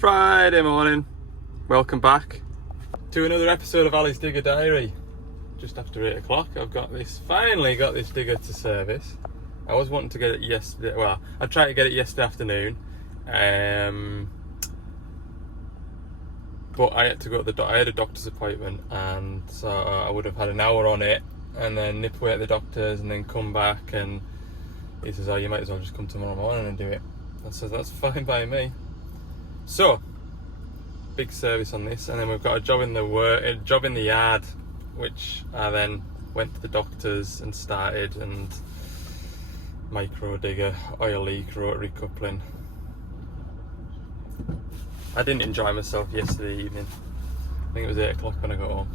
Friday morning, welcome back to another episode of Ali's Digger Diary. Just after 8 o'clock, finally got this digger to service. I was wanting to get it yesterday, well, I tried to get it yesterday afternoon, but I had to go to I had a doctor's appointment, and so I would have had an hour on it, and then nip away at the doctor's, and then come back, and he says, oh, you might as well just come tomorrow morning and do it. I said, that's fine by me. So, big service on this, and then we've got a job in the yard, which I then went to the doctor's and started, and micro digger, oil leak, rotary coupling. I didn't enjoy myself yesterday evening. I think it was 8 o'clock when I got home.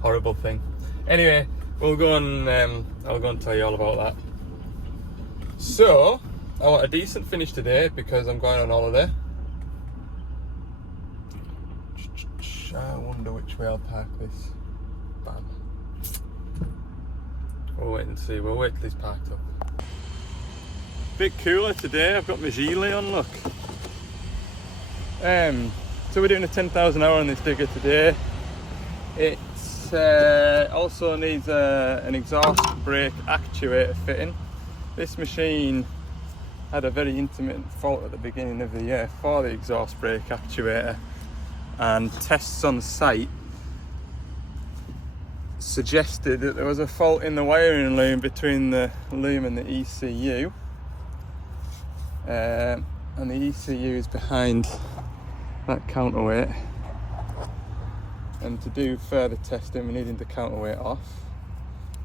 Horrible thing. Anyway, I'll go and tell you all about that. So, I want a decent finish today because I'm going on holiday. I wonder which way I'll park this. Bam. We'll wait and see. We'll wait till he's parked up. Bit cooler today. I've got my gilet on, look. So we're doing a 10,000 hour on this digger today. It also needs an exhaust brake actuator fitting. This machine had a very intermittent fault at the beginning of the year for the exhaust brake actuator, and tests on site suggested that there was a fault in the wiring loom between the loom and the ECU, and the ECU is behind that counterweight, and to do further testing we needed the counterweight off.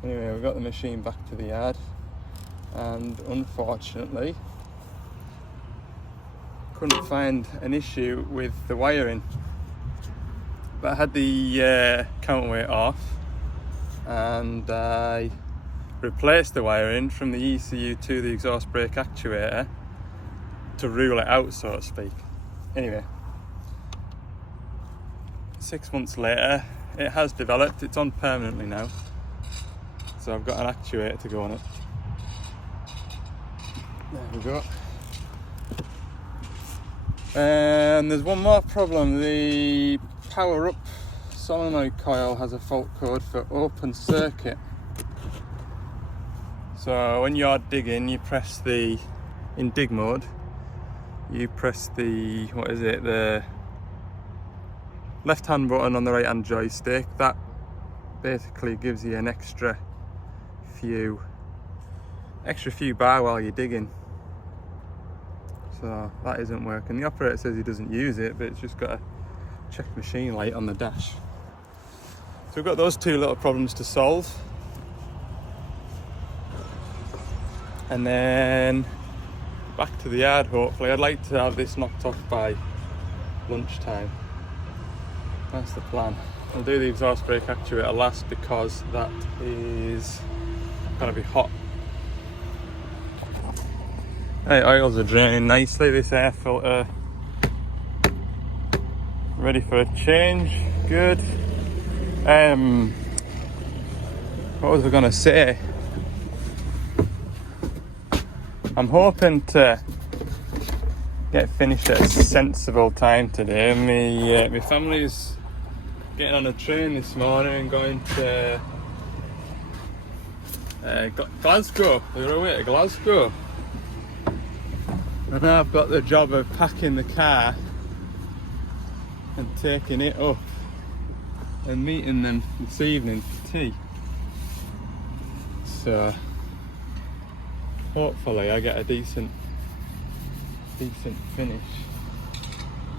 Anyway, we got the machine back to the yard, and unfortunately couldn't find an issue with the wiring, but I had the counterweight off, and I replaced the wiring from the ECU to the exhaust brake actuator to rule it out, so to speak. Anyway, 6 months later it has developed. It's on permanently now, so I've got an actuator to go on it. There we go. And there's one more problem. The power up solenoid coil has a fault code for open circuit. So when you're digging, you press in dig mode, you press the left hand button on the right hand joystick. That basically gives you an extra few bar while you're digging. So that isn't working. The operator says he doesn't use it, but it's just got a check machine light on the dash. So we've got those two little problems to solve. And then back to the yard, hopefully. I'd like to have this knocked off by lunchtime. That's the plan. I'll do the exhaust brake actuator last because that is going to be hot. Hey, oils are draining nicely. This air filter ready for a change. Good. What was I going to say? I'm hoping to get finished at a sensible time today. My family's getting on a train this morning and going to Glasgow. They're away to Glasgow. And I've got the job of packing the car and taking it up and meeting them this evening for tea. So hopefully I get a decent finish.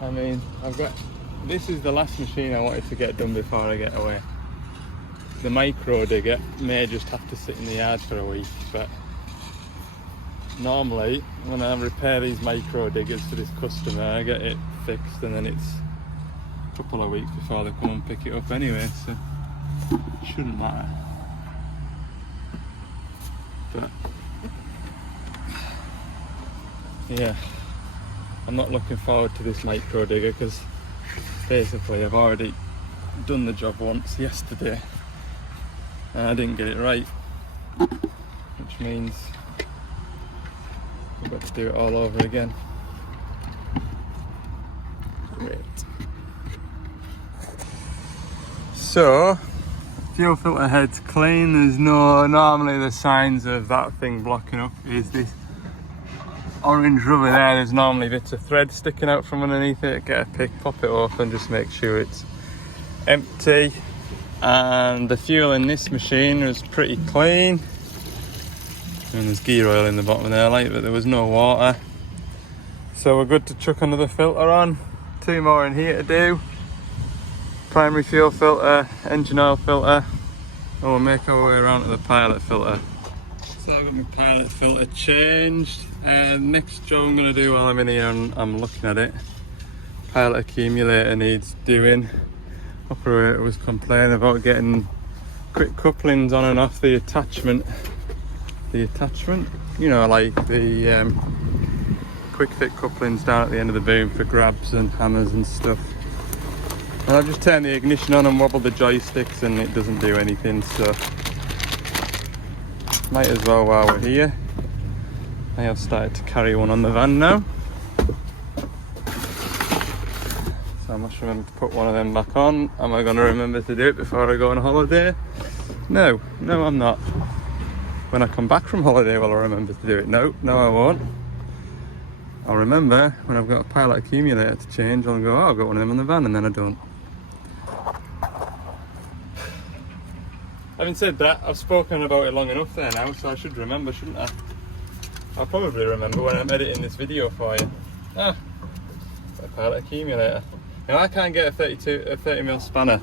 I mean, this is the last machine I wanted to get done before I get away. The micro digger may just have to sit in the yard for a week, but normally when I repair these micro diggers for this customer, I get it fixed and then it's a couple of weeks before they come and pick it up anyway, so it shouldn't matter. But yeah, I'm not looking forward to this micro digger because basically I've already done the job once yesterday and I didn't get it right, which means I've got to do it all over again. So, fuel filter head's clean. There's no, normally the signs of that thing blocking up is this orange rubber there. There's normally bits of thread sticking out from underneath it. Get a pick, pop it open, just make sure it's empty. And the fuel in this machine was pretty clean. And there's gear oil in the bottom there, like, but there was no water. So we're good to chuck another filter on. 2 more in here to do. Primary fuel filter, engine oil filter, and we'll make our way around to the pilot filter. So I've got my pilot filter changed. Next job I'm going to do while I'm in here and I'm looking at it, pilot accumulator needs doing. Operator was complaining about getting quick couplings on and off the attachment. The attachment, you know, like the quick fit couplings down at the end of the boom for grabs and hammers and stuff. And I've just turned the ignition on and wobbled the joysticks and it doesn't do anything, so might as well while we're here. I have started to carry one on the van now. So I must remember to put one of them back on. Am I going to remember to do it before I go on holiday? No, I'm not. When I come back from holiday will I remember to do it? No, I won't. I'll remember when I've got a pilot accumulator to change. I'll go, oh, I've got one of them on the van, and then I don't. Having said that, I've spoken about it long enough there now, so I should remember, shouldn't I? I'll probably remember when I'm editing this video for you. A pilot accumulator. Now I can't get a 30mm spanner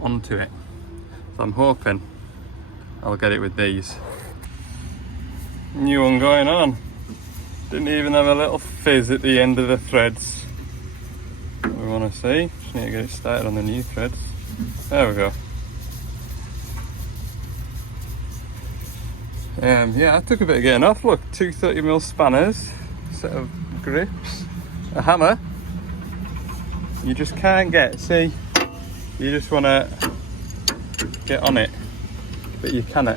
onto it, so I'm hoping I'll get it with these. New one going on. Didn't even have a little fizz at the end of the threads. What we want to see. Just need to get it started on the new threads. There we go. Yeah, I took a bit of getting off. Look, 2 30mm spanners, set of grips, a hammer. You just can't get, see, you just want to get on it, but you cannot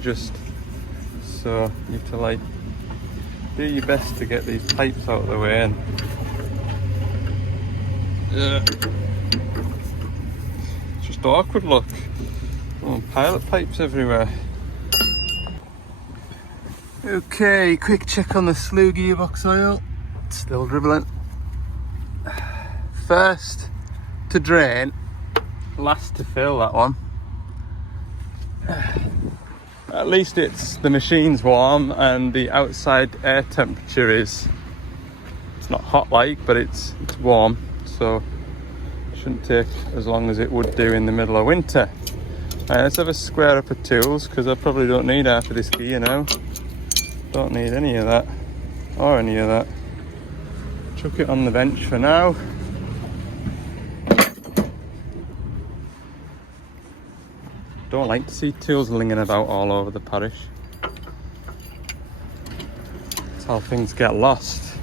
just, so you have to like do your best to get these pipes out of the way. And it's just awkward, look. Oh, pilot pipes everywhere. Okay, quick check on the slew gearbox oil. It's still dribbling. First to drain, last to fill, that one. At least the machine's warm and the outside air temperature it's not hot like, but it's warm, so it shouldn't take as long as it would do in the middle of winter. Let's have a square up of tools, because I probably don't need half of this gear now. Don't need any of that, or any of that. Chuck it on the bench for now. Don't like to see tools lingering about all over the parish. That's how things get lost.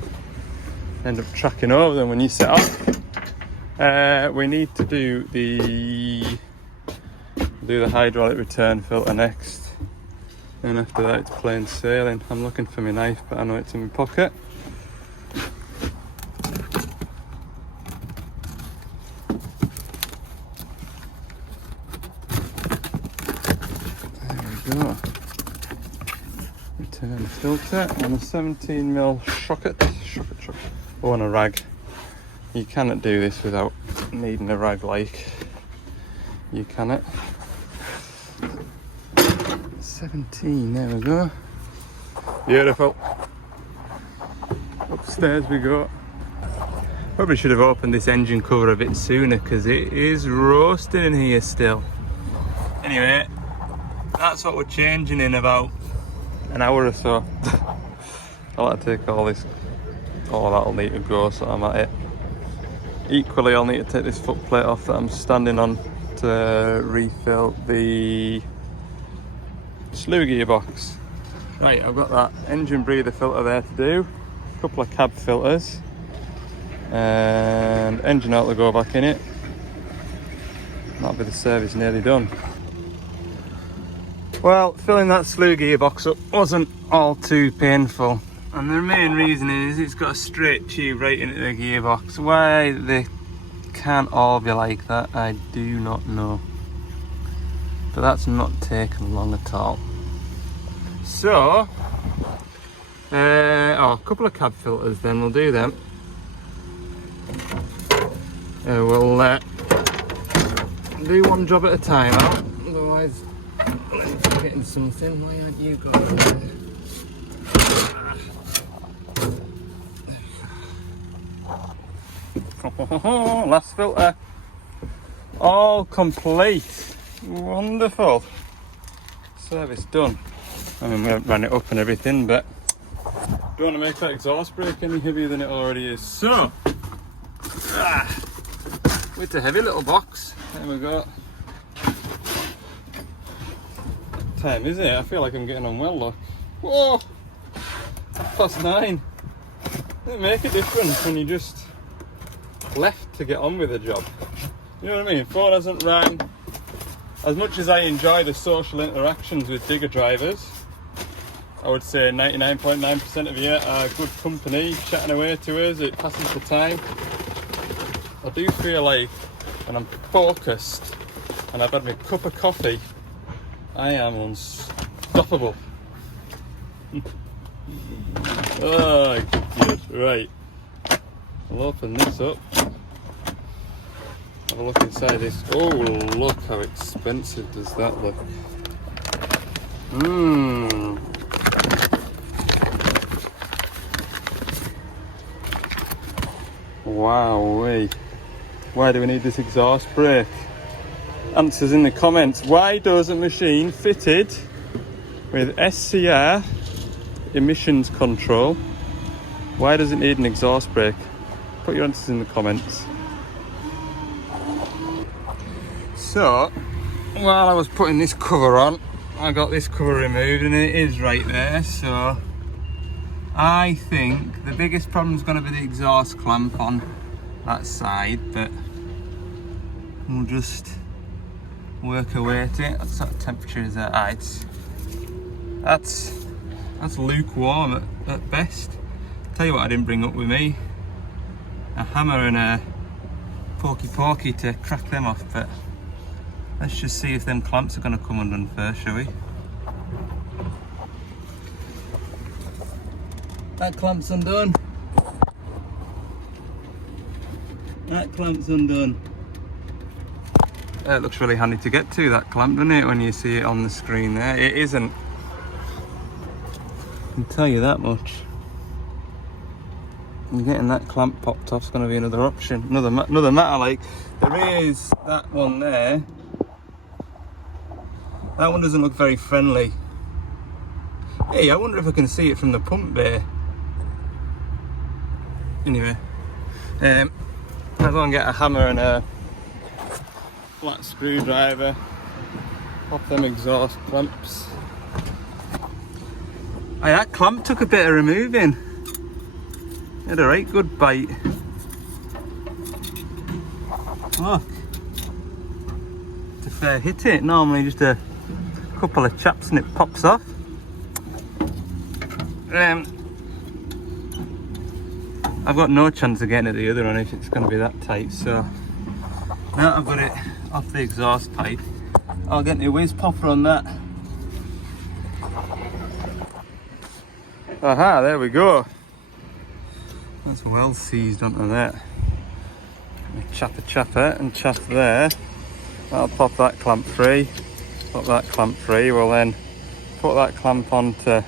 End up tracking over them when you set off. We need to do the hydraulic return filter next. And after that it's plain sailing. I'm looking for my knife, but I know it's in my pocket. Go. Return filter on a 17mm shocket. Oh, and a rag. You cannot do this without needing a rag, like. You cannot. 17, there we go. Beautiful. Upstairs we go. Probably should have opened this engine cover a bit sooner, because it is roasting in here still. Anyway, that's what we're changing in about an hour or so. I'll have to take all that'll need to go, so I'm at it. Equally, I'll need to take this foot plate off that I'm standing on to refill the slew gearbox. Right, I've got that engine breather filter there to do, a couple of cab filters, and engine oil to go back in it. That'll be the service nearly done. Well, filling that slew gearbox up wasn't all too painful. And the main reason is it's got a straight tube right into the gearbox. Why they can't all be like that, I do not know. But that's not taken long at all. So, a couple of cab filters then, we'll do them. We'll do one job at a time out, otherwise I'm getting something. Why aren't you going there? Last filter, all complete. Wonderful. Service done. I mean, we haven't ran it up and everything, but don't want to make that exhaust brake any heavier than it already is. So, it's a heavy little box. There we go. What time is it? I feel like I'm getting on well, look. Whoa! 9:30. Doesn't make a difference when you just left to get on with the job. You know what I mean? Phone hasn't rang. As much as I enjoy the social interactions with digger drivers, I would say 99.9% of you are good company, chatting away to us, it passes the time. I do feel like when I'm focused and I've had my cup of coffee, I am unstoppable. Oh, good. Right. I'll open this up. Have a look inside this. Oh, look how expensive does that look. Wow, why do we need this exhaust brake? Answers in the comments. Why does a machine fitted with SCR emissions control, why does it need an exhaust brake? Put your answers in the comments. So, while I was putting this cover on, I got this cover removed and it is right there. So I think the biggest problem is going to be the exhaust clamp on that side, but we'll just work our way to it. What sort of temperature is that? That's lukewarm at best. Tell you what I didn't bring up with me, a hammer and a pokey to crack them off, but let's just see if them clamps are going to come undone first, shall we? That clamp's undone. That clamp's undone. It looks really handy to get to, that clamp, doesn't it, when you see it on the screen there? It isn't. I can tell you that much. And getting that clamp popped off is going to be another option. Another matter, like, there is that one there. That one doesn't look very friendly. Hey, I wonder if I can see it from the pump bay. Anyway, I'm going to get a hammer and a flat screwdriver, pop them exhaust clamps. Hey, that clamp took a bit of removing. It had a right good bite. Look, it's a fair hit it. Normally just a couple of chaps and it pops off. I've got no chance of getting at the other one if it's going to be that tight, so now I've got it off the exhaust pipe, I'll get my whiz popper on that. Aha, there we go. That's well seized onto that. Chapper and chap there. I'll pop that clamp free. Pop that clamp free. We'll then put that clamp onto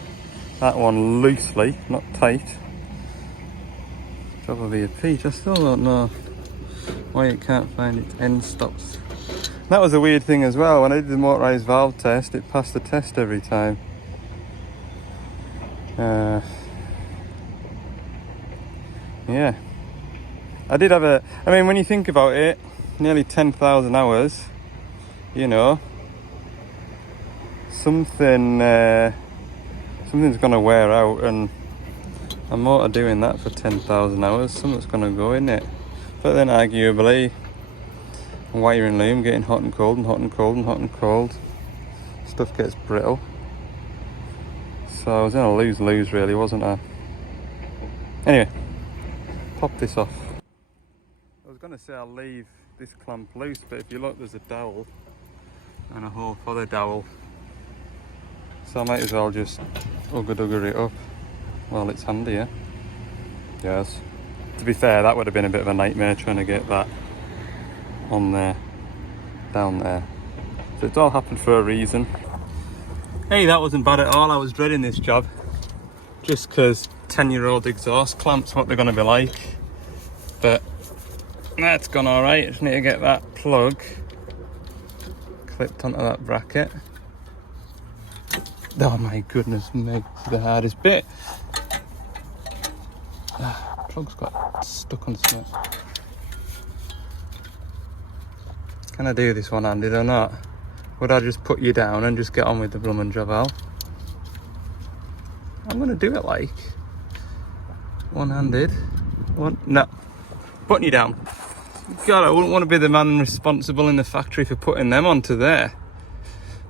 that one loosely, not tight. Probably a peach. I still don't know why it can't find its end stops. That was a weird thing as well. When I did the motorised valve test, it passed the test every time. Yeah. I did have a... I mean, when you think about it, nearly 10,000 hours, you know, something's going to wear out, and a motor doing that for 10,000 hours, something's going to go in it. But then arguably, wiring loom getting hot and cold and hot and cold and hot and cold, stuff gets brittle. So I was in a lose-lose really, wasn't I? Anyway, pop this off. I was going to say I'll leave this clamp loose, but if you look, there's a dowel and a hole for the dowel, so I might as well just ugger it up while it's handy. Yes. To be fair, that would have been a bit of a nightmare trying to get that on there, down there. So it's all happened for a reason. Hey, that wasn't bad at all. I was dreading this job just because 10-year-old exhaust clamps, what they're going to be like. But that's gone all right. Just need to get that plug clipped onto that bracket. Oh my goodness me, it's the hardest bit. Plug's got stuck on something. Can I do this one-handed or not? Would I just put you down and just get on with the blooming job, Al? I'm gonna do it like one-handed. No, putting you down. God, I wouldn't want to be the man responsible in the factory for putting them onto there.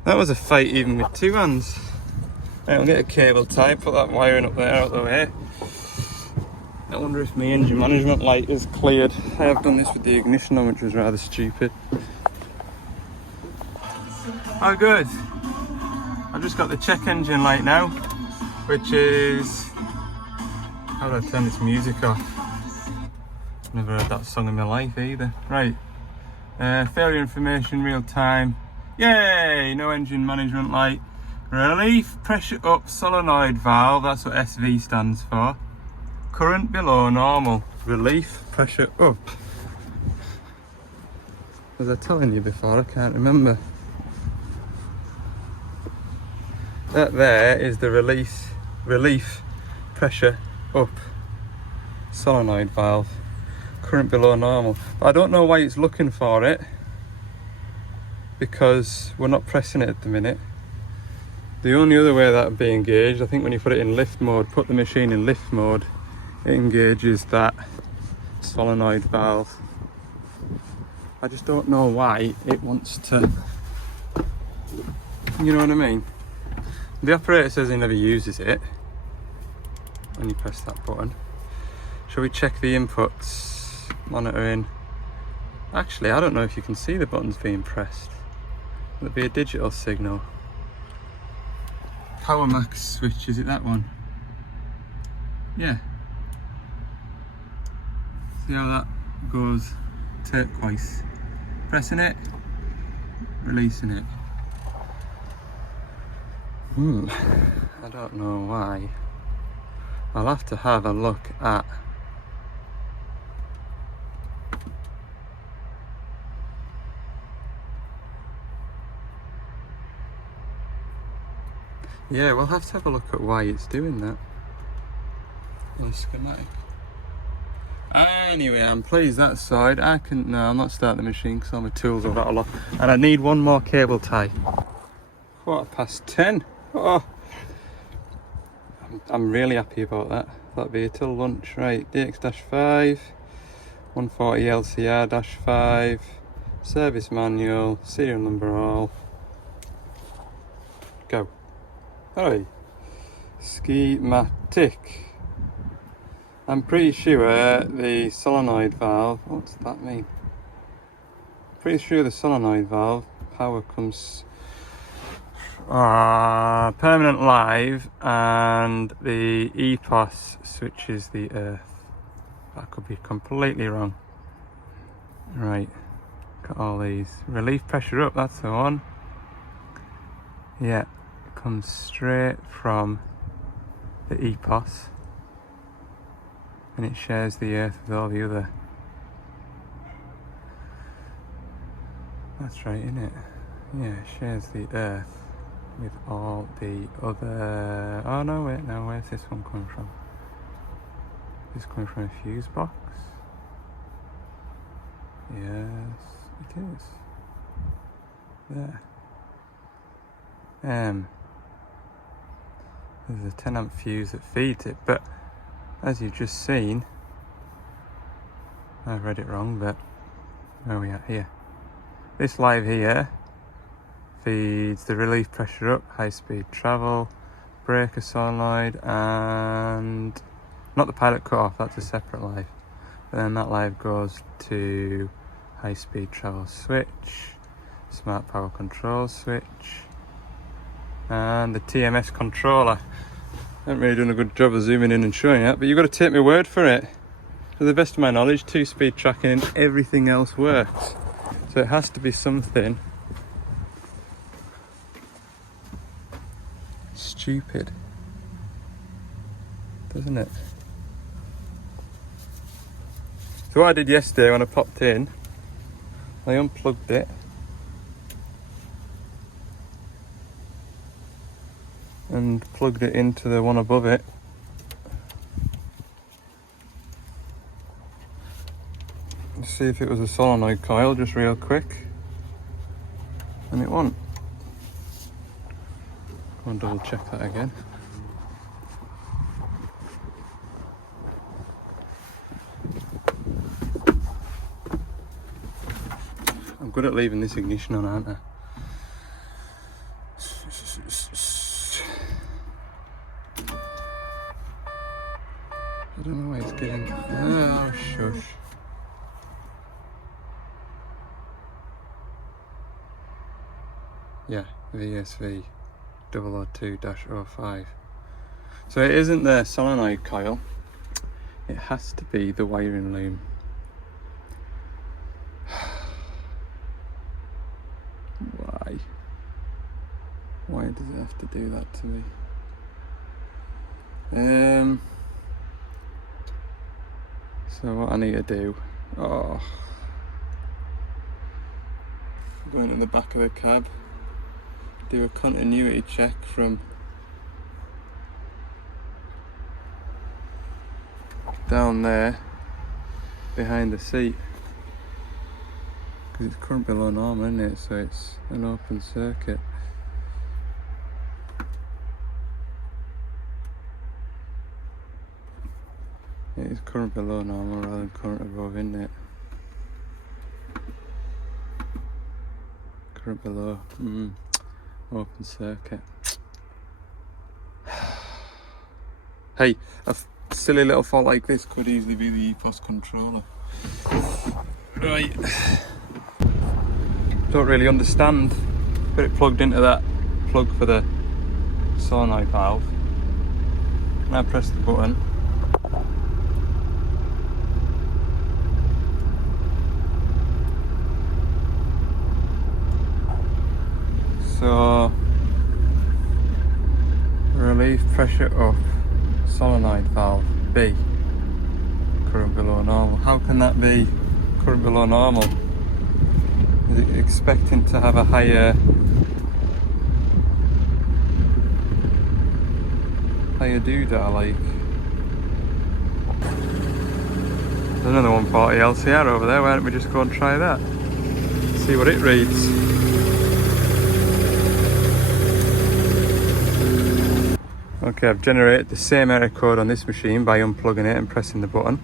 That was a fight even with two hands. Right, I'll get a cable tie, put that wiring up there out the way. I wonder if my engine management light is cleared. I have done this with the ignition on, which was rather stupid. Oh good. I've just got the check engine light now, which is... How do I turn this music off? Never heard that song in my life either. Right. Failure information, real time. Yay! No engine management light. Relief pressure up solenoid valve, that's what SV stands for. Current below normal. Relief pressure up. Was I telling you before? I can't remember. That there is the relief pressure up solenoid valve. Current below normal. But I don't know why it's looking for it, because we're not pressing it at the minute. The only other way that would be engaged, I think when you put it in lift mode, put the machine in lift mode, it engages that solenoid valve. I just don't know why it wants to, you know what I mean? The operator says he never uses it when you press that button. Shall we check the inputs? Monitoring. Actually, I don't know if you can see the buttons being pressed. There'll be a digital signal. Power max switch, is it that one? Yeah. See how that goes turquoise. Pressing it, releasing it. I don't know why. I'll have to have a look at yeah, we'll have to have a look at why it's doing that in the schematic. Anyway, I'm pleased that side. No, I'm not starting the machine because all my tools are rattled off. And I need one more cable tie. 10:15. Oh, I'm really happy about that. That'll be it till lunch. Right, DX10 140LCR-5, service manual, serial number all. Go. Alright. Schematic. I'm pretty sure the solenoid valve, what's that mean? Pretty sure the solenoid valve power comes permanent live, and the EPOS switches the earth. That could be completely wrong. Right, got all these. Relief pressure up, that's the one. Yeah, comes straight from the EPOS, and it shares the earth with all the other. That's right, isn't it? Yeah, it shares the earth with all the other. Oh no, wait, no, where's this one coming from? Is this coming from a fuse box? Yes, it is. There. There's a 10 amp fuse that feeds it, but as you've just seen, I've read it wrong, but where are we at here? This live here feeds the relief pressure up, high speed travel, breaker solenoid, and not the pilot cut-off, that's a separate live. But then that live goes to high-speed travel switch, smart power control switch, and the TMS controller. I haven't really done a good job of zooming in and showing it, but you've got to take my word for it. To the best of my knowledge, 2-speed tracking and everything else works. So it has to be something stupid, doesn't it? So what I did yesterday when I popped in, I unplugged it and plugged it into the one above it. Let's see if it was a solenoid coil, just real quick. And it wasn't. Go and double check that again. I'm good at leaving this ignition on, aren't I? I don't know why it's getting... Oh, shush. Yeah, VSV 002-05. So it isn't the solenoid coil, it has to be the wiring loom. Why? Why does it have to do that to me? So what I need to do, go into the back of the cab, do a continuity check from down there behind the seat, because it's current below normal, isn't it? So it's an open circuit. It is current below normal rather than current above, isn't it? Current below, open circuit. Hey, a silly little fault like this could easily be the EPOS controller. Right. Don't really understand. Got it plugged into that plug for the solenoid valve. And I press the button. So, relief pressure up, solenoid valve B, current below normal. How can that be current below normal? Is it expecting to have a higher doodah like? There's another 140 LCR over there, why don't we just go and try that? See what it reads. Okay, I've generated the same error code on this machine by unplugging it and pressing the button.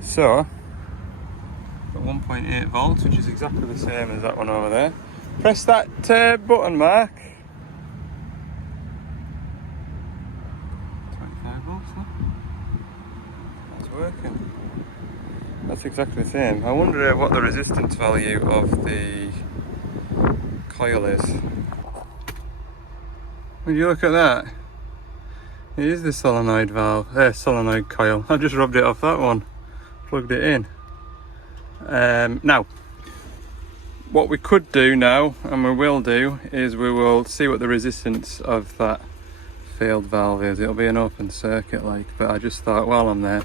So, got 1.8 volts, which is exactly the same as that one over there. Press that button, Mark. 25 volts, huh? That's working. That's exactly the same. I wonder what the resistance value of the coil is. Would you look at that? It is the solenoid valve, solenoid coil. I just rubbed it off that one, plugged it in. Now, what we could do now, and we will do, is we will see what the resistance of that failed valve is. It'll be an open circuit like, but I just thought while I'm there,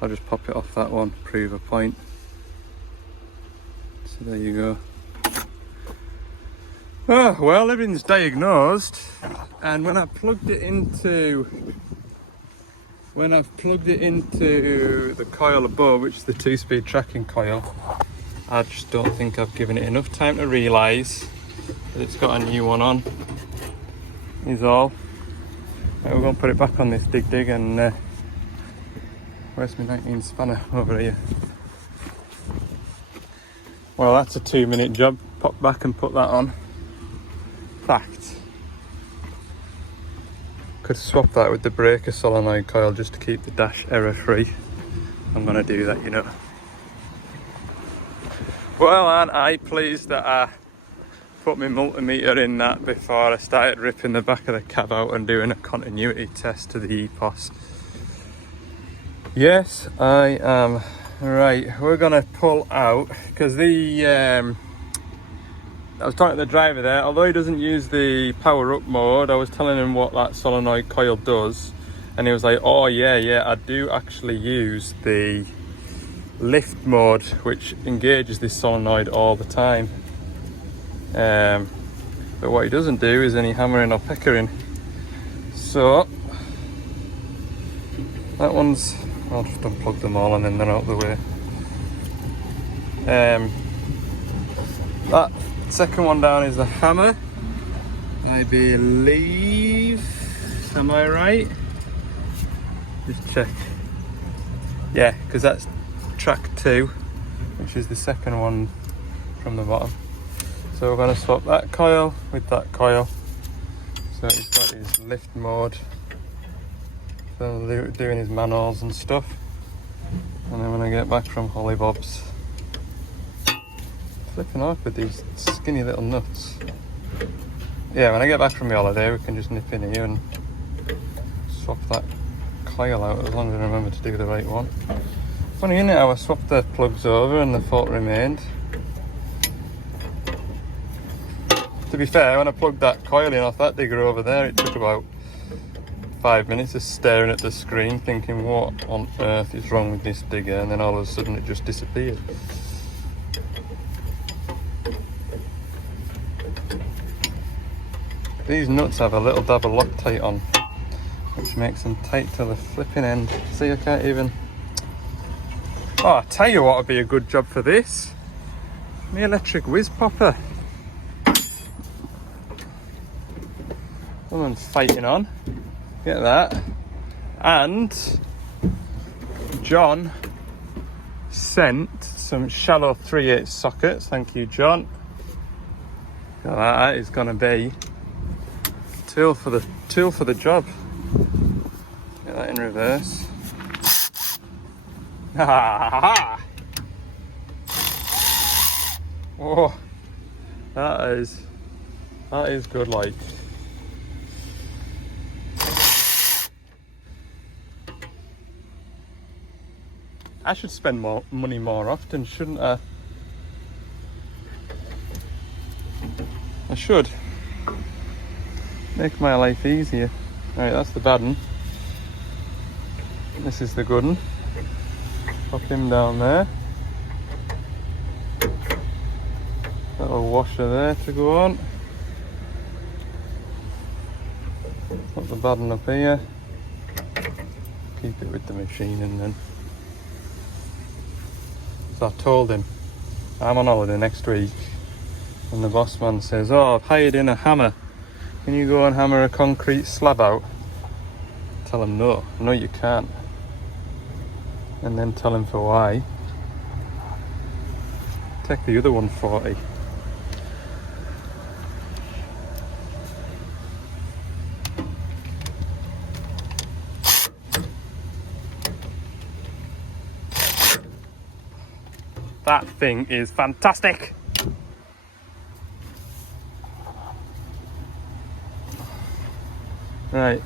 I'll just pop it off that one, prove a point. So there you go. Oh, well, everything's diagnosed, and when I've plugged it into the coil above, which is the 2-speed tracking coil, I just don't think I've given it enough time to realise that it's got a new one on, is all. Right, we're going to put it back on this dig and where's my 19 spanner? Over here. Well, that's a 2-minute job. Pop back and put that on. Fact. could swap that with the breaker solenoid coil just to keep the dash error free. I'm gonna do that, you know. Well, aren't I pleased that I put my multimeter in that before I started ripping the back of the cab out and doing a continuity test to the EPOS. Yes, I am. Right, we're gonna pull out because I was talking to the driver there, although he doesn't use the power up mode, I was telling him what that solenoid coil does, and he was like, oh yeah, I do actually use the lift mode, which engages this solenoid all the time. But what he doesn't do is any hammering or peckering. So that one's, I'll just unplug them all and then they're out of the way. That second one down is the hammer, I believe. Am I right? Just check. Yeah, because that's track 2, which is the second one from the bottom. So we're going to swap that coil with that coil. So he's got his lift mode for doing his manuals and stuff. And then when I get back from Holly Bob's, flipping off with these skinny little nuts. Yeah, when I get back from the holiday, we can just nip in here and swap that coil out, as long as I remember to do the right one. Funny, isn't it, how I swapped the plugs over and the fault remained. To be fair, when I plugged that coil in off that digger over there, it took about 5 minutes of staring at the screen thinking what on earth is wrong with this digger, and then all of a sudden it just disappeared. These nuts have a little dab of Loctite on, which makes them tight to the flipping end. See, I can't even... Oh, I tell you what would be a good job for this. My electric whiz popper. Someone's fighting on. Get that. And John sent some shallow 3/8 sockets. Thank you, John. That is gonna be tool for the job. Get that in reverse. Ha ha ha! Oh, that is good, like. I should spend more money more often, shouldn't I? I should. Make my life easier. Right, that's the bad one. This is the good one. Pop him down there. Little washer there to go on. Put the bad one up here. Keep it with the machine and then. So I told him I'm on holiday next week, and the boss man says, oh, I've hired in a hammer. Can you go and hammer a concrete slab out? Tell him no, you can't. And then tell him for why. Take the other 140. That thing is fantastic. Right.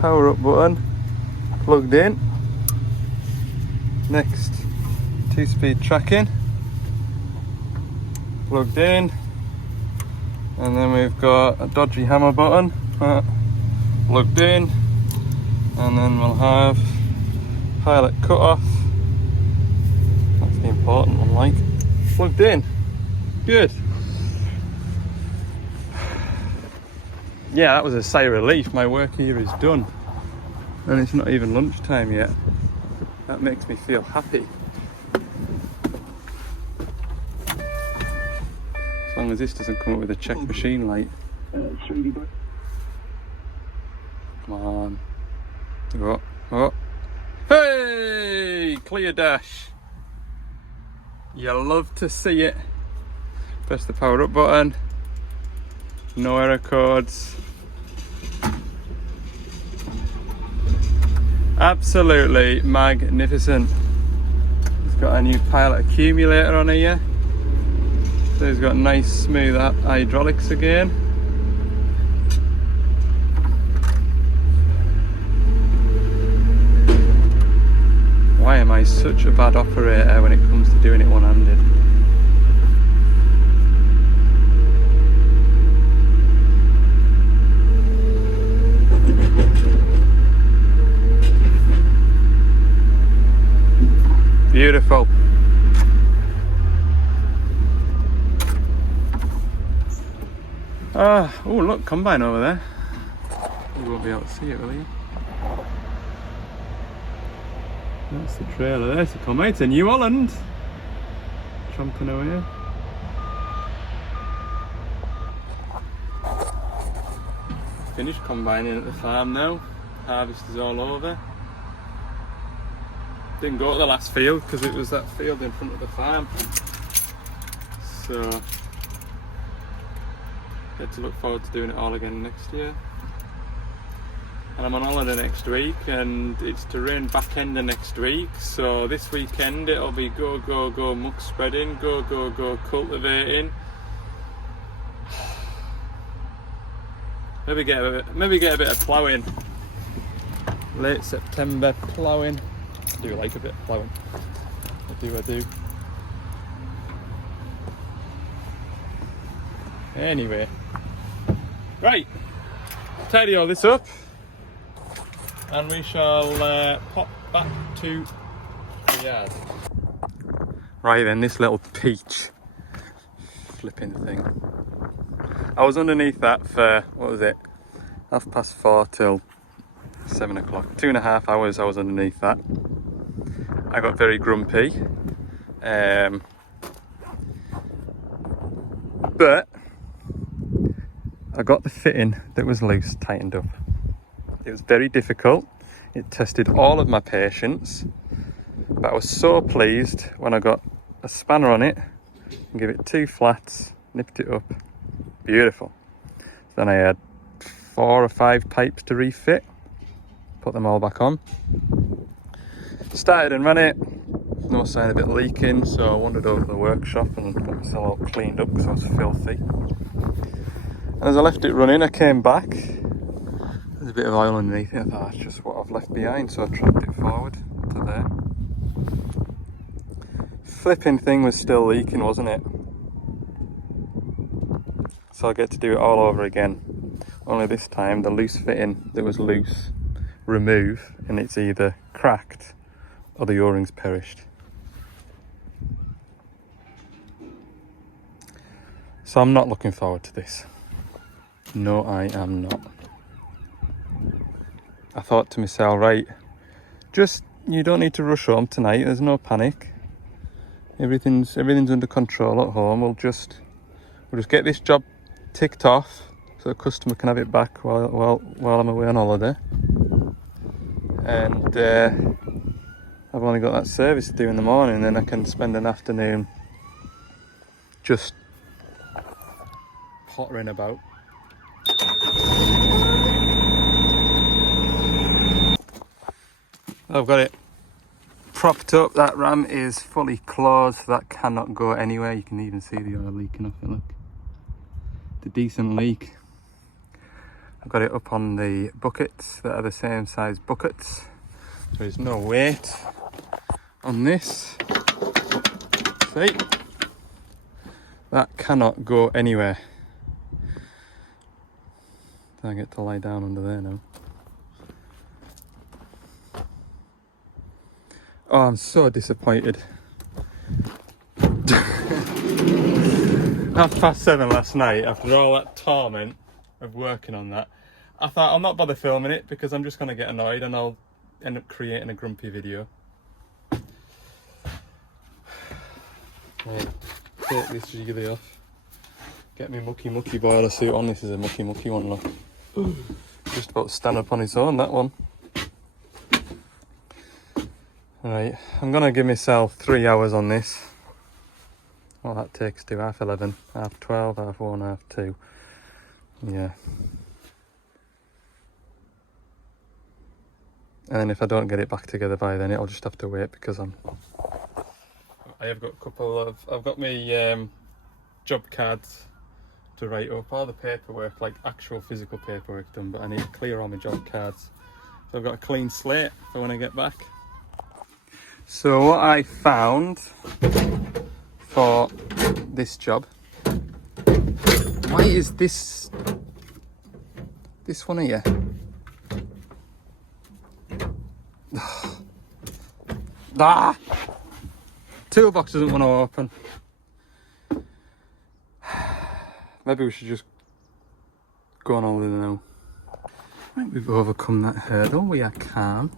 Power up button plugged in. Next, 2-speed tracking plugged in. And then we've got a dodgy hammer button plugged in. And then we'll have pilot cut off. That's the important one, like. Plugged in. Good. Yeah, that was a sigh of relief. My work here is done. And it's not even lunchtime yet. That makes me feel happy. As long as this doesn't come up with a check machine light. Come on. Go. Oh. Hey! Clear dash. You love to see it. Press the power up button. no error codes. Absolutely magnificent. It's got a new pilot accumulator on here. So it's got nice smooth hydraulics again. Why am I such a bad operator when it comes to doing it one-handed? Beautiful. Oh, look, combine over there. You won't be able to see it, will you? That's the trailer. There's the combine. It's a New Holland. Chomping away. Finished combining at the farm now. Harvest is all over. Didn't go to the last field because it was that field in front of the farm. So get to look forward to doing it all again next year. And I'm on holiday next week, and it's to rain back end of next week. So this weekend it'll be go muck spreading, go cultivating. Maybe get a bit of ploughing. Late September ploughing. I do like a bit of ploughing. I do. Anyway, right, tidy all this up and we shall pop back to the yard. Right then, this little peach flipping thing. I was underneath that for, what was it, 4:30 till 7 o'clock. 2.5 hours I was underneath that. I got very grumpy. But I got the fitting that was loose tightened up. It was very difficult. It tested all of my patience, but I was so pleased when I got a spanner on it and gave it 2 flats, nipped it up. Beautiful. Then I had 4 or 5 pipes to refit, put them all back on. Started and ran it, no sign of it leaking, so I wandered over to the workshop and got myself all cleaned up because I was filthy. And as I left it running, I came back. There's a bit of oil underneath it. I thought that's just what I've left behind, so I trapped it forward to there. Flipping thing was still leaking, wasn't it? So I get to do it all over again. Only this time the loose fitting that was loose, remove, and it's either cracked or the O-rings perished. So I'm not looking forward to this. No, I am not. I thought to myself, right, just, you don't need to rush home tonight, there's no panic. Everything's under control at home. We'll just get this job ticked off so the customer can have it back while I'm away on holiday. And I've only got that service to do in the morning, and then I can spend an afternoon just pottering about. I've got it propped up. That ram is fully closed, so that cannot go anywhere. You can even see the oil leaking off it, look. The decent leak. I've got it up on the buckets that are the same size buckets. There is no weight on this. See? That cannot go anywhere. I get to lie down under there now. Oh, I'm so disappointed. 7:30 last night, after all that torment of working on that, I thought I'll not bother filming it because I'm just going to get annoyed and I'll end up creating a grumpy video. Right, take this jiggy off. Get me mucky boiler suit on. This is a mucky one, look. Just about to stand up on its own, that one. Right, I'm going to give myself 3 hours on this. Well, that takes to 11:30, 12:30, 1:30, 2. Yeah. And then if I don't get it back together by then, it'll just have to wait, because I have got a couple of, I've got my job cards to write up, all the paperwork, like actual physical paperwork done, but I need to clear all my job cards. So I've got a clean slate for when I get back. So what I found for this job, why is this one here? Ah! Toolbox doesn't want to open. Maybe we should just go on holiday now. I think we've overcome that hurdle. We are calm.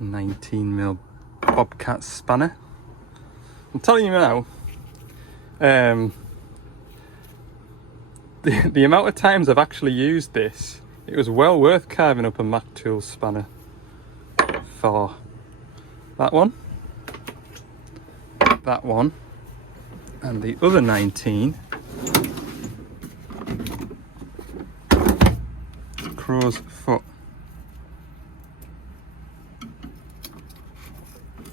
19mm Bobcat spanner. I'm telling you now, the amount of times I've actually used this, it was well worth carving up a Mac Tools spanner for that one, and the other 19 crow's foot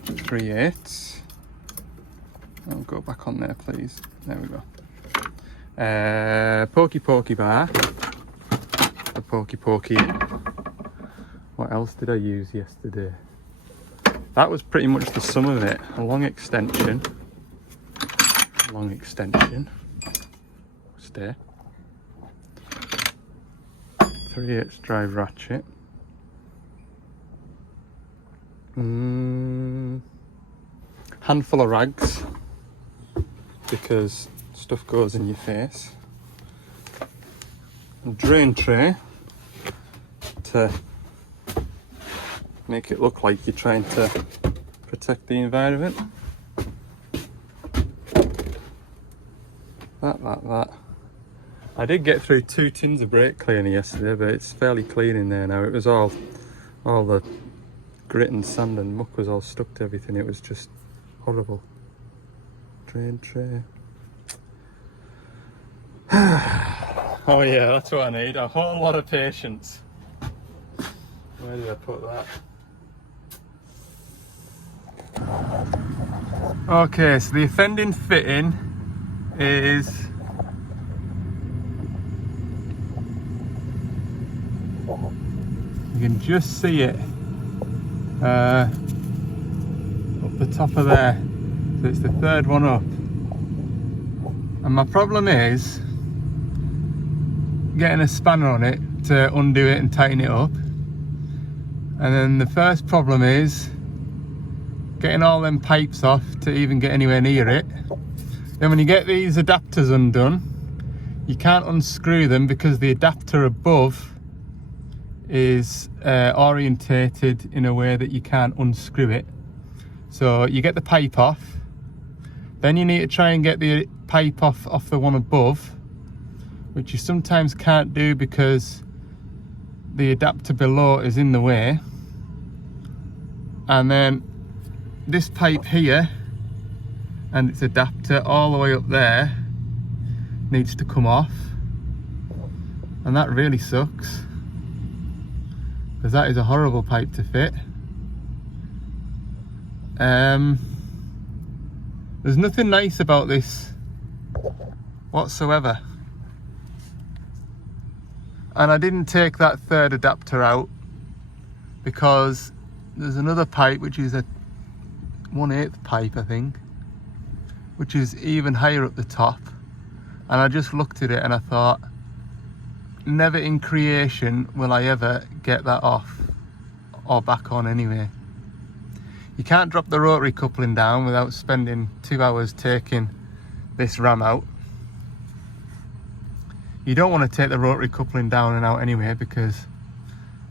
3/8. I'll go back on there, please. There we go. Pokey bar. The pokey. What else did I use yesterday? That was pretty much the sum of it. A long extension. Stay. 3/8 drive ratchet. Handful of rags, because stuff goes in your face. A drain tray to make it look like you're trying to protect the environment. That. I did get through 2 tins of brake cleaner yesterday, but it's fairly clean in there now. It was all the grit and sand and muck was all stuck to everything. It was just horrible. Drain tray. Oh yeah, that's what I need. A whole lot of patience. Where did I put that? Okay, so the offending fitting is you can just see it up the top of there. So it's the third one up. And my problem is getting a spanner on it to undo it and tighten it up. And then the first problem is getting all them pipes off to even get anywhere near it. Then when you get these adapters undone, you can't unscrew them because the adapter above is orientated in a way that you can't unscrew it. So you get the pipe off, then you need to try and get the pipe off the one above, which you sometimes can't do because the adapter below is in the way. And then this pipe here and its adapter all the way up there needs to come off, and that really sucks because that is a horrible pipe to fit. There's nothing nice about this whatsoever. And I didn't take that third adapter out because there's another pipe which is a 1/8 pipe, I think, which is even higher up the top. And I just looked at it and I thought, never in creation will I ever get that off or back on anyway. You can't drop the rotary coupling down without spending 2 hours taking this ram out. You don't want to take the rotary coupling down and out anyway, because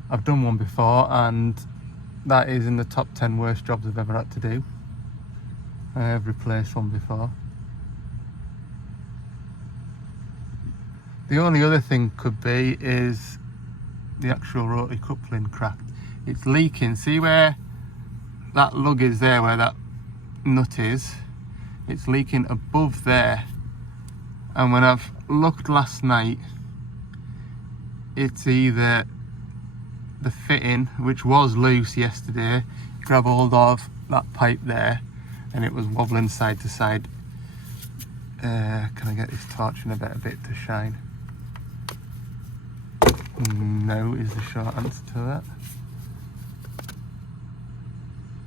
I've done one before and that is in the top 10 worst jobs I've ever had to do. I have replaced one before. The only other thing could be is the actual rotary coupling cracked. It's leaking. See where that lug is there, where that nut is? It's leaking above there. And when I've looked last night, it's either the fitting, which was loose yesterday, grab hold of that pipe there, and it was wobbling side to side. Can I get this torch in a better bit to shine? No is the short answer to that.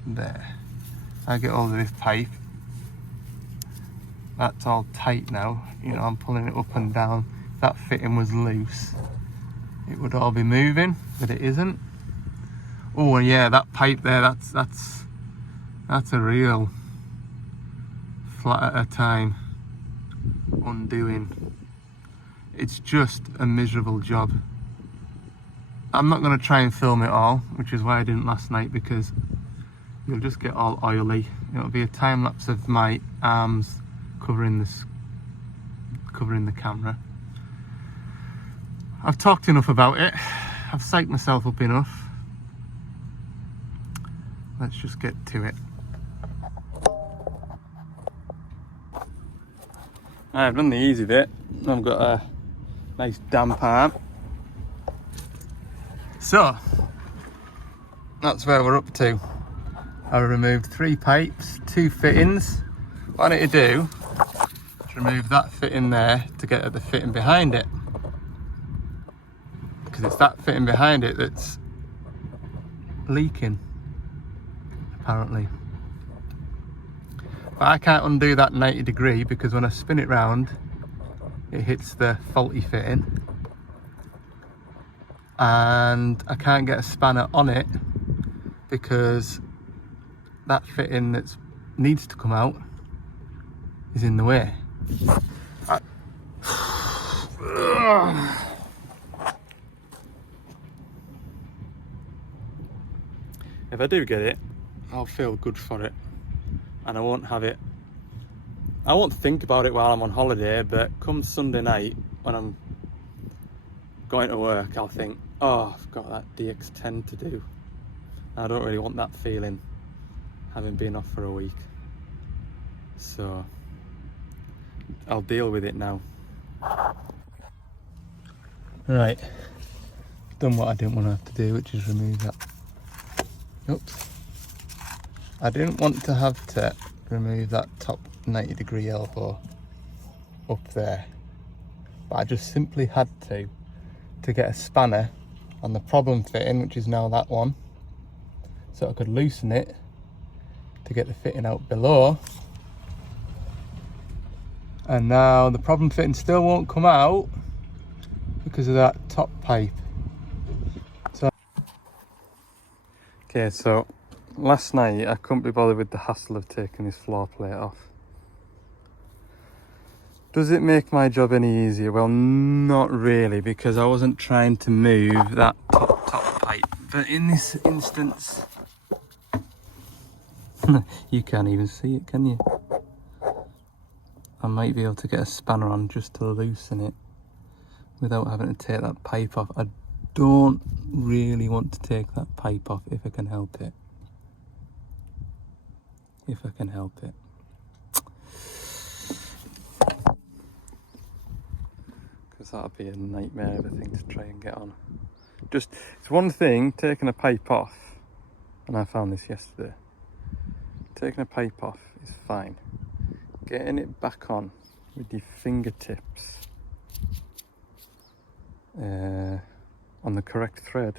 There. I get hold of this pipe. That's all tight now. You know, I'm pulling it up and down. If that fitting was loose, it would all be moving, but it isn't. Oh yeah, that pipe there, that's a real flat at a time undoing. It's just a miserable job. I'm not going to try and film it all, which is why I didn't last night, because you'll just get all oily. It'll be a time lapse of my arms covering the camera. I've talked enough about it. I've psyched myself up enough. Let's just get to it. I've done the easy bit. I've got a nice damp arm. So, that's where we're up to. I removed 3 pipes, 2 fittings. What I need to do is remove that fitting there to get at the fitting behind it. Because it's that fitting behind it that's leaking, apparently. But I can't undo that 90 degree because when I spin it round, it hits the faulty fitting. And I can't get a spanner on it because that fitting that needs to come out is in the way. If I do get it, I'll feel good for it, and I won't think about it while I'm on holiday, but come Sunday night when I'm going to work, I'll think, oh, I've got that DX10 to do. I don't really want that feeling having been off for a week, so I'll deal with it now. Right, done what I didn't want to have to do, which is remove that. Oops. I didn't want to have to remove that top 90 degree elbow up there, but I just simply had to get a spanner on the problem fitting, which is now that one, so I could loosen it to get the fitting out below. And now the problem fitting still won't come out because of that top pipe. Okay, so last night I couldn't be bothered with the hassle of taking this floor plate off. Does it make my job any easier? Well, not really, because I wasn't trying to move that top pipe. But in this instance, you can't even see it, can you? I might be able to get a spanner on just to loosen it without having to take that pipe off. I don't really want to take that pipe off if I can help it. If I can help it. Because that'd be a nightmare of a thing to try and get on. Just, it's one thing taking a pipe off, and I found this yesterday. Taking a pipe off is fine. Getting it back on with your fingertips on the correct thread.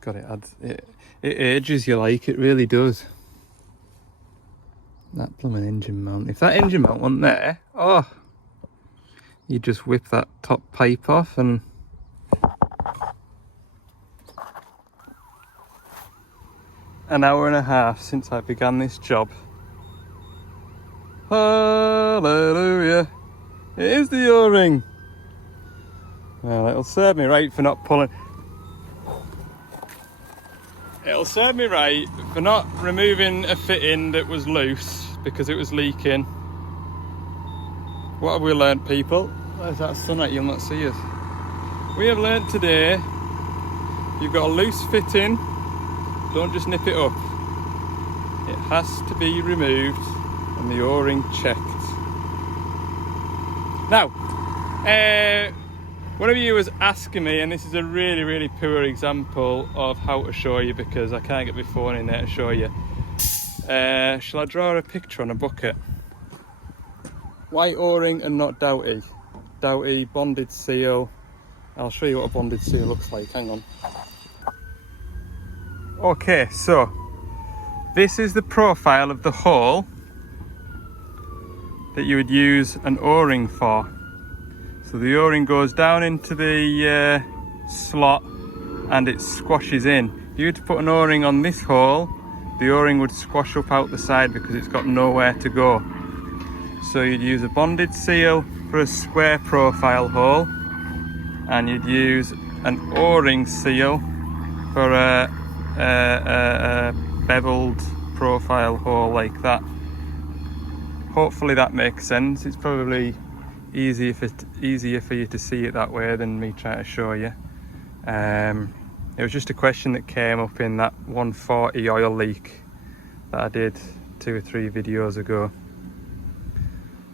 God, it ages you, like, it really does. That blooming engine mount. If that engine mount wasn't there, oh, you just whip that top pipe off and an hour and a half since I began this job. Hallelujah. It is the O-ring. Well, it'll serve me right for not pulling. It'll serve me right for not removing a fitting that was loose because it was leaking. What have we learnt, people? There's that sunlight, you'll not see us. We have learnt today, you've got a loose fitting, don't just nip it up. It has to be removed and the O-ring checked. Now, one of you was asking me, and this is a really, really poor example of how to show you because I can't get my phone in there to show you. Shall I draw a picture on a bucket? White O-ring and not Doughty. Doughty, bonded seal. I'll show you what a bonded seal looks like, hang on. Okay, so this is the profile of the hole that you would use an O-ring for. So the O-ring goes down into the slot and it squashes in. If you were to put an O-ring on this hole, the O-ring would squash up out the side because it's got nowhere to go. So you'd use a bonded seal for a square profile hole, and you'd use an O-ring seal for a beveled profile hole like that. Hopefully that makes sense. It's probably easier for you to see it that way than me trying to show you. It was just a question that came up in that 140 oil leak that I did 2 or 3 videos ago.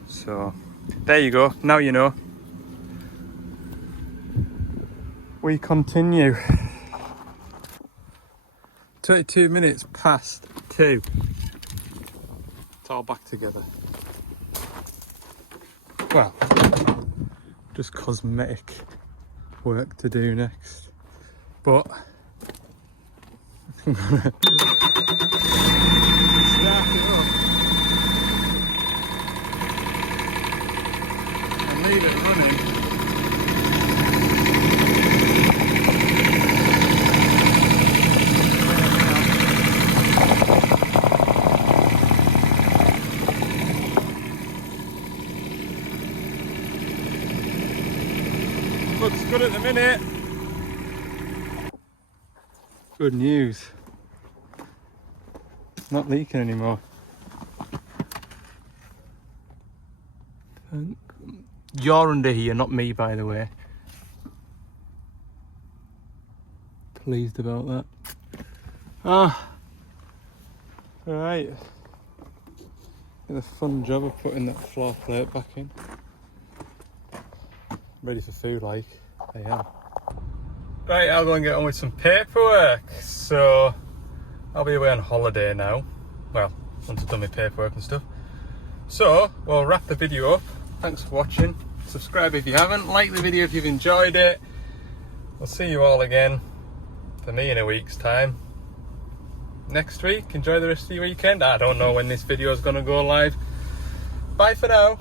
So there you go, now you know. We continue. 22 minutes past 2. It's all back together. Well, just cosmetic work to do next. But I'm gonna start it up and leave it running. Looks good at the minute. Good news. Not leaking anymore. You're under here, not me, by the way. Pleased about that. Ah, right. Did a fun job of putting that floor plate back in. Ready for food, like I am. Right, I'll go and get on with some paperwork. So I'll be away on holiday now. Well, once I've done my paperwork and stuff. So we'll wrap the video up. Thanks for watching. Subscribe if you haven't. Like the video if you've enjoyed it. We'll see you all again for me in a week's time. Next week. Enjoy the rest of your weekend. I don't know when this video is going to go live. Bye for now.